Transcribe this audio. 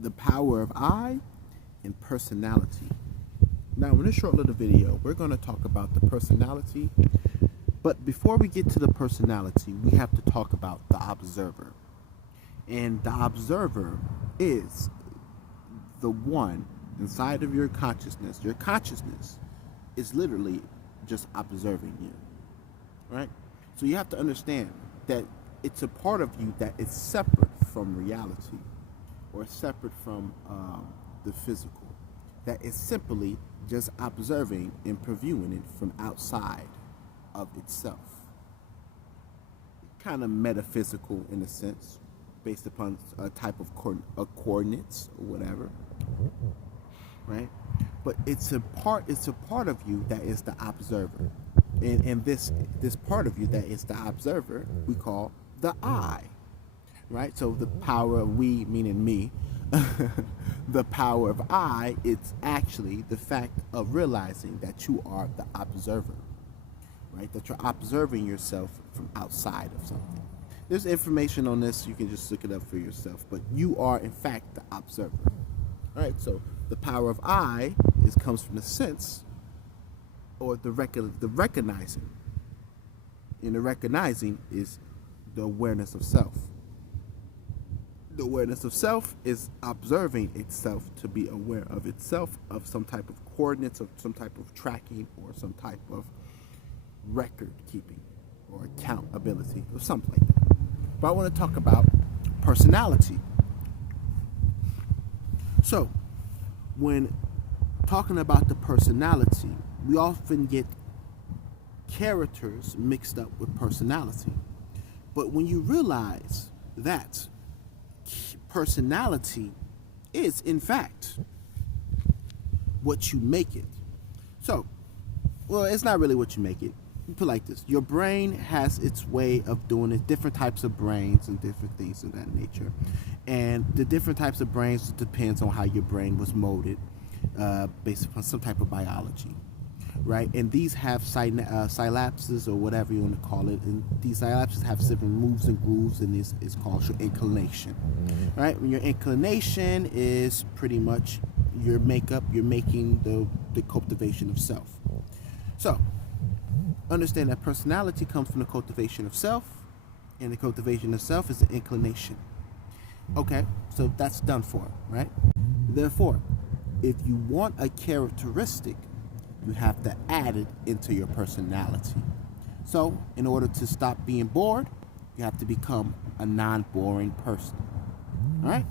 the power of I and personality. Now, in this short little video, we're going to talk about the personality. But before we get to the personality, we have to talk about the observer. And the observer is the one inside of your consciousness. Your consciousness is literally just observing you, right? So you have to understand that it's a part of you that is separate from reality, or separate from the physical, that is simply just observing and previewing it from outside of itself. Kind of metaphysical in a sense, based upon a type of coordinates or whatever, right? But it's a part of you that is the observer, and this part of you that is the observer we call the I, right? So the power of we, meaning me, the power of I, it's actually the fact of realizing that you are the observer, right? That you're observing yourself from outside of something. There's information on this, you can just look it up for yourself, but you are in fact the observer. All right, so the power of I comes from the sense, or the recognizing. And the recognizing is the awareness of self. The awareness of self is observing itself to be aware of itself, of some type of coordinates, of some type of tracking, or some type of record keeping or accountability or something like that. But I want to talk about personality. So when talking about the personality, we often get characters mixed up with personality. But when you realize that personality is in fact what you make it. So, well, it's not really what you make it. You put it like this: your brain has its way of doing it, different types of brains and different things of that nature. And the different types of brains depends on how your brain was molded, based upon some type of biology, right? And these have synapses, or whatever you want to call it. And these synapses have different moves and grooves, and this is called your inclination, right? When your inclination is pretty much your makeup, you're making the cultivation of self. So understand that personality comes from the cultivation of self, and the cultivation of self is the inclination. Okay, so that's done for, right? Therefore, if you want a characteristic, you have to add it into your personality. So in order to stop being bored, you have to become a non-boring person. All right?